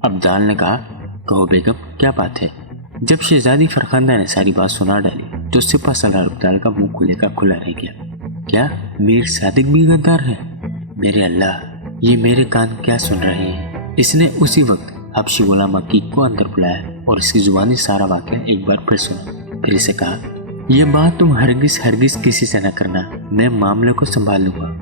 अब्दाल ने कहा, कहो बेगम, क्या बात है? जब शहजादी फरखंदा ने सारी बात सुना डाली तो सिपा सलार अब्दाल का मुंह खुले का खुला रह गया। क्या मीर सादिक भी गद्दार है? मेरे अल्लाह, ये मेरे कान क्या सुन रहे हैं? इसने उसी वक्त हबशी गुलाम अकीक को अंदर बुलाया और इसकी जुबानी सारा वाक़या एक बार फिर सुना। फिर इसे कहा, यह बात तुम हरगिज किसी से न करना, मैं मामले को संभाल लूंगा।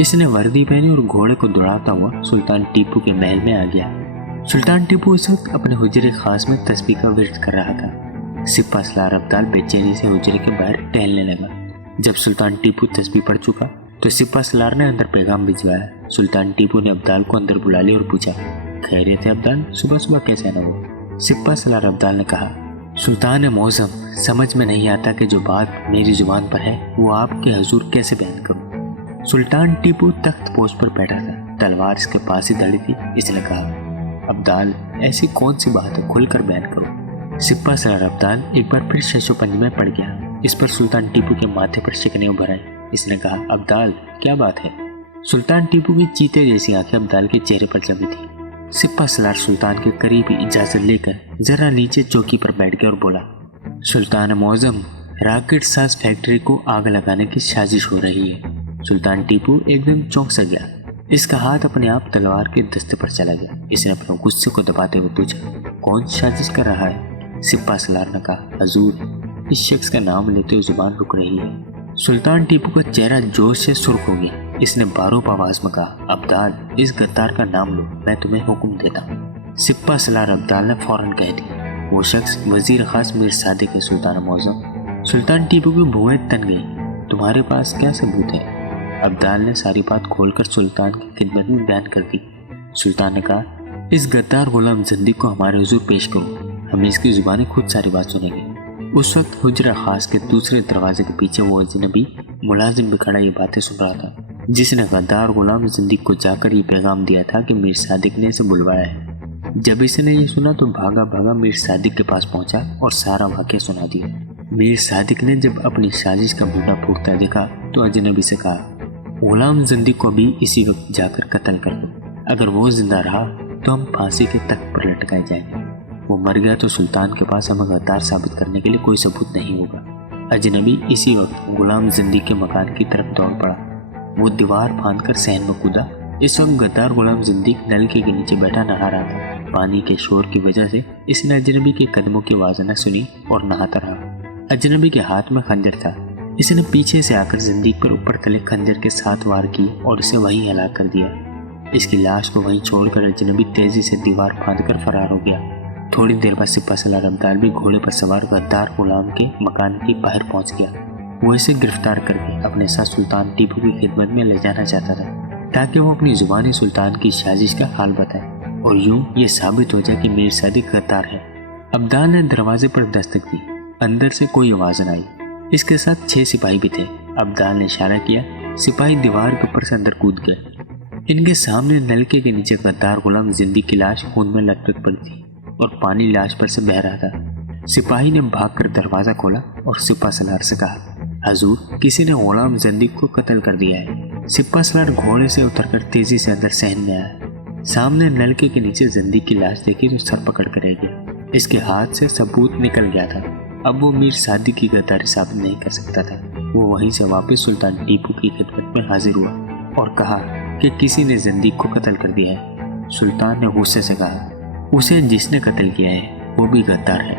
इसने वर्दी पहनी और घोड़े को दौड़ाता हुआ सुल्तान टीपू के महल में आ गया। सुल्तान टीपू इस वक्त अपने हुजरे खास में तस्बीह का विर्द कर रहा था। सिपा सलार अब्दाल बेचैनी से हुजरे के बाहर टहलने लगा। जब सुल्तान टीपू तस्बीह पढ़ चुका तो सिपा सलार ने अंदर पैगाम भिजवाया। सुल्तान टीपू ने अब्दाल को अंदर बुला लिया और पूछा, खैरियत है अब्दाल, सुबह सुबह कैसे आना हुआ? सिपा सलार अब्दाल ने कहा, सुल्तान मौज़म, समझ में नहीं आता कि जो बात मेरी जुबान पर है वो आपके हुजूर कैसे बयान करूं। सुल्तान टीपू तख्त पोश पर बैठा था, तलवार इसके पास ही धड़ी थी। इसने कहा, अब्दाल, ऐसी कौन सी बात है, खुलकर बयान करो। सिपा सलार अब्दाल एक बार फिर शशोपंज में पड़ गया। इस पर सुल्तान टीपू के माथे पर शिकने उभर आई। इसने कहा, अब्दाल, क्या बात है? सुल्तान टीपू की चीते जैसी आंखें अब्दाल के चेहरे पर जमी थी। सिपा सलार सुल्तान के करीब ही इजाजत लेकर जरा नीचे चौकी पर बैठ गया और बोला, सुल्तान मौज़म, रॉकेट साज फैक्ट्री को आग लगाने की साजिश हो रही है। सुल्तान टीपू एकदम चौंक सा गया। इसका हाथ अपने आप तलवार के दस्ते पर चला गया। इसने अपने गुस्से को दबाते हुए पूछा, कौन साजिश कर रहा है? सिपा सलार ने कहा, हजूर, इस शख्स का नाम लेते हुए जुबान रुक रही है। सुल्तान टीपू का चेहरा जोश से सुर्ख हो गया। इसने बारूब आवाज में कहा, अब्दाल, इस गद्दार का नाम लो, मैं तुम्हें हुक्म देता हूँ। सिपा सलार अब्दाल ने फौरन कह दिया, वो शख्स वजीर खास मीर सादिक है सुल्तान मौज़म। सुल्तान टीपू की भुएं तन गई। तुम्हारे पास क्या सबूत है? अब्दाल ने सारी बात खोलकर सुल्तान की खिदमत में बयान कर दी। सुल्तान ने कहा, इस गद्दार गुलाम जिंदी को हमारे हुजूर पेश करो, हमें इसकी जुबानी खुद सारी बात सुनेगी। उस वक्त हुजरा खास के दूसरे दरवाजे के पीछे वो अजनबी मुलाजिम भी खड़ा ये बातें सुन रहा था, जिसने गद्दार गुलाम जिंदी को जाकर ये पैगाम दिया था कि मीर सादिक ने इसे बुलवाया है। जब इसने ये सुना तो भागा भागा मीर सादिक के पास पहुंचा और सारा वाक़या सुना दिया। मीर सादिक ने जब अपनी साजिश का मुंडा फूटता देखा तो अजनबी से कहा, गुलाम जिंदी को भी इसी वक्त जाकर कत्ल कर दो। अगर वो जिंदा रहा तो हम फांसी के तख्त पर लटकाए जाएंगे, वो मर गया तो सुल्तान के पास हमें गद्दार साबित करने के लिए कोई सबूत नहीं होगा। अजनबी इसी वक्त गुलाम जिंदी के मकान की तरफ दौड़ पड़ा। वो दीवार फांद कर सहन में कूदा। इस वक्त गद्दार गुलाम जिंदी नलके के नीचे बैठा नहा रहा था। पानी के शोर की वजह से इसने अजनबी के कदमों की आवाज न सुनी और नहाता रहा। अजनबी के हाथ में खंजर था। इसने पीछे से आकर जिंदगी पर ऊपर तले खंजर के साथ वार की और इसे वहीं हलाक कर दिया। इसकी लाश को वहीं छोड़कर अजनबी तेजी से दीवार फांद कर फरार हो गया। थोड़ी देर बाद सिपा सलार अब्दाल भी घोड़े पर सवार गद्दार गुलाम के मकान के बाहर पहुंच गया। वो इसे गिरफ्तार करके अपने साथ सुल्तान टीपू की खिदमत में ले जाना चाहता था, ताकि वो अपनी जुबानी सुल्तान की साजिश का हाल बताए और यूं ये साबित हो जाए कि मीर सादिक गद्दार है। अब्दाल ने दरवाजे पर दस्तक दी। अंदर से कोई आवाज न आई। इसके साथ 6 सिपाही भी थे। अब्दाल ने इशारा किया। सिपाही दीवार के ऊपर से अंदर कूद गए। इनके सामने नलके के नीचे गद्दार गुलाम जिंदी की लाश खून में लथपथ पड़ी थी और पानी लाश पर से बह रहा था। सिपाही ने भागकर दरवाजा खोला और सिपा सलार से कहा, हजूर, किसी ने गुलाम जिंदी को कत्ल कर दिया है। सिपा सलार घोड़े से उतरकर तेजी से अंदर सहन में आया। सामने नलके के नीचे जिंदी की लाश देखी तो सर पकड़ कर रह गया। इसके हाथ से सबूत निकल गया था। अब वो मीर सादिक की गद्दारी साबित नहीं कर सकता था। वो वहीं से वापस सुल्तान टीपू की खिदमत में हाजिर हुआ और कहा कि किसी ने जिंदी को कत्ल कर दिया है। सुल्तान ने गुस्से से कहा, उसे जिसने कत्ल किया है वो भी गद्दार है,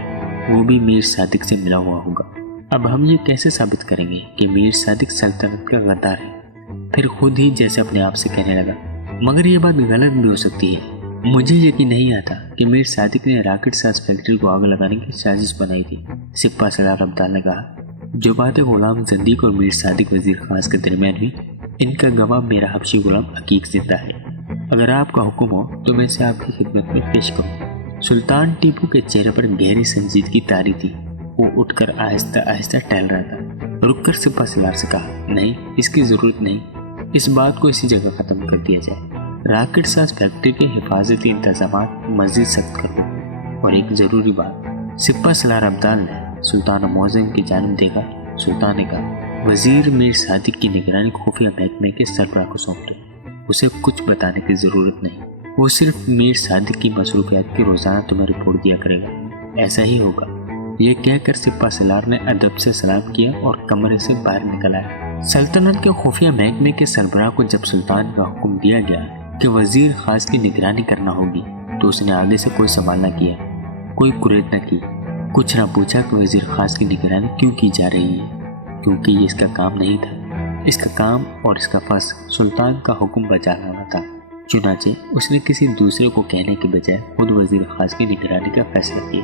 वो भी मीर सादिक से मिला हुआ होगा। अब हम ये कैसे साबित करेंगे कि मीर सादिक सल्तनत का गद्दार है? फिर खुद ही जैसे अपने आप से कहने लगा, मगर ये बात गलत भी हो सकती है। मुझे यकीन नहीं आता कि मीर सादिक ने रॉकेट साज फैक्ट्री को आग लगाने की साजिश बनाई थी। सिपा सलार अब्दाल ने कहा, जो बातें गुलाम जिंदीक और मीर सादिक वजीर खास के दरमियान हुई, इनका गवाह मेरा हबशी गुलाम अकीक जिंदा है। अगर आपका हुक्म हो तो मैं इसे आपकी खिदमत में पेश करूँ। सुल्तान टीपू के चेहरे पर गहरी संजीदगी तारी थी। वो उठकर आहिस्ता आहिस्ता टहल रहा था। रुककर सिपा सलार से कहा, नहीं, इसकी जरूरत नहीं, इस बात को इसी जगह खत्म कर दिया जाए। रॉकेट साज फैक्ट्री के हिफाजती इंतजाम मजीद सख्त कर दो। और एक जरूरी बात, सिपा सलार अब्दाल ने सुल्तान मौज़म की जानिब देखा। सुल्तान ने कहा, वजीर मीर सादिक की निगरानी खुफिया महकमे के सरबराह को सौंप दो। उसे कुछ बताने की जरूरत नहीं, وہ صرف میر صادق کی مصروفیات کی روزانہ تمہیں رپورٹ دیا کرے گا۔ ایسا ہی ہوگا۔ یہ کہہ کر سپہ سالار نے ادب سے سلام کیا اور کمرے سے باہر نکل آیا۔ سلطنت کے خفیہ محکمے کے سربراہ کو جب سلطان کا حکم دیا گیا کہ وزیر خاص کی نگرانی کرنا ہوگی تو اس نے آگے سے کوئی سوال نہ کیا، کوئی کریت نہ کی، کچھ نہ پوچھا کہ وزیر خاص کی نگرانی کیوں کی جا رہی ہے، کیونکہ یہ اس کا کام نہیں تھا۔ اس کا کام اور اس کا فرض سلطان کا حکم بجا لانا تھا۔ چنانچہ اس نے کسی دوسرے کو کہنے کے بجائے خود وزیر خاص کی نگرانی کا فیصلہ کیا۔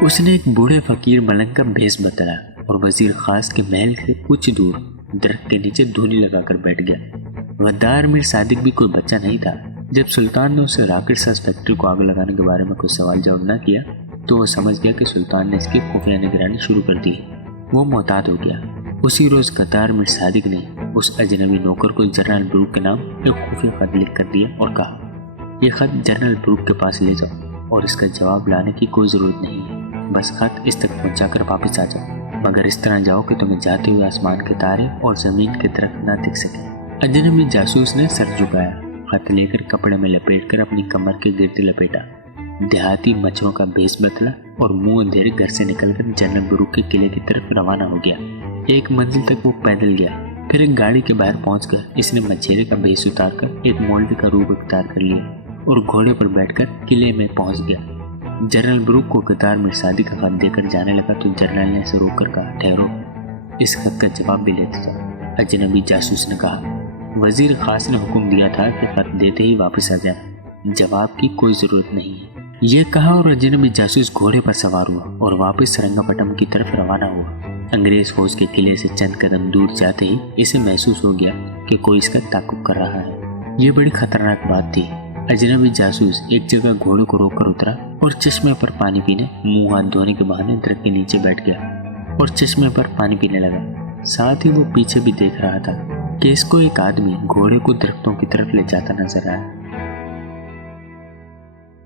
اس نے ایک بوڑھے فقیر ملنگ کا بھیس بتایا اور وزیر خاص کے محل سے کچھ دور درخت کے نیچے دھونی لگا کر بیٹھ گیا۔ غدار میر صادق بھی کوئی بچہ نہیں تھا۔ جب سلطان نے اسے راکٹ ساز فیکٹری کو آگ لگانے کے بارے میں کوئی سوال جواب نہ کیا تو وہ سمجھ گیا کہ سلطان نے اس کی خفیہ نگرانی شروع کر دی۔ وہ محتاط ہو گیا۔ اسی روز غدار میر صادق نے اس اجنبی نوکر کو جنرل بروک کے نام ایک خفیہ خط لکھ کر دیا اور کہا، یہ خط جنرل بروک کے پاس لے جاؤ اور اس کا جواب لانے کی کوئی ضرورت نہیں ہے، بس خط اس تک پہنچا کر واپس آ جاؤ، مگر اس طرح جاؤ کہ تمہیں جاتے ہوئے آسمان کے تارے اور زمین کے درخت نہ دکھ سکے۔ اجنبی جاسوس نے سر جھکایا، خط لے کر کپڑے میں لپیٹ کر اپنی کمر کے گرد لپیٹا، دیہاتی مچھروں کا بھیس بدلا اور منہ اندھیرے گھر سے نکل کر جنرل بروک کے قلعے کی طرف روانہ ہو گیا۔ ایک منزل تک وہ پیدل گیا، پھر ایک گاڑی کے باہر پہنچ کر اس نے مچھیرے کا بھیس اتار کر ایک مولوی کا روپ اختیار کر لیا اور گھوڑے پر بیٹھ کر قلعے میں پہنچ گیا۔ جنرل بروک کو غدار میر صادق کا خط دے کر جانے لگا تو جنرل نے اسے روک کر کہا، ٹھہرو، اس خط کا جواب بھی لیتے جاؤ۔ اجنبی جاسوس نے کہا، وزیر خاص نے حکم دیا تھا کہ خط دیتے ہی واپس آ جائیں، جواب کی کوئی ضرورت نہیں ہے۔ یہ کہا اور اجنبی جاسوس گھوڑے پر سوار ہوا اور واپس سرنگا پٹم کی طرف روانہ ہوا۔ انگریز فوج کے قلعے سے چند قدم دور جاتے ہی اسے محسوس ہو گیا کہ کوئی اس کا تعاقب کر رہا ہے۔ یہ بڑی خطرناک بات تھی۔ اجنبی جاسوس ایک جگہ گھوڑے کو روک کر اترا اور چشمے پر پانی پینے منہ ہاتھ دھونے کے بہانے درخت کے نیچے بیٹھ گیا اور چشمے پر پانی پینے لگا۔ ساتھ ہی وہ پیچھے بھی دیکھ رہا تھا کہ اس کو ایک آدمی گھوڑے کو درختوں کی طرف لے جاتا نظر آیا۔